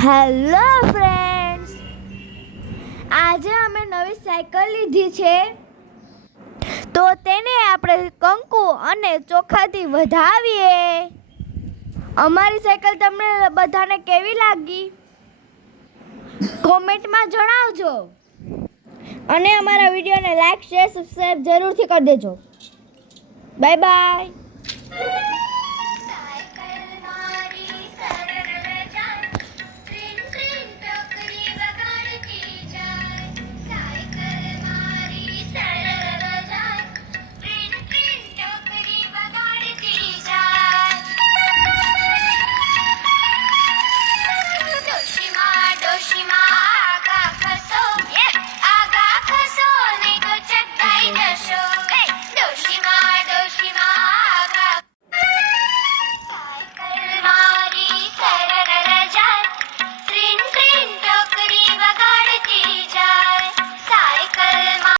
Hello friends, આજે અમે નવી સાયકલ લીધી છે, તો તેને આપણે કંકુ અને ચોખાથી વધાવીએ. અમારી સાયકલ તમને બધાને કેવી લાગી કોમેન્ટમાં જણાવજો અને અમારા વિડીયોને લાઈક, શેર, સબસ્ક્રાઈબ જરૂરથી કરી દેજો. Bye bye.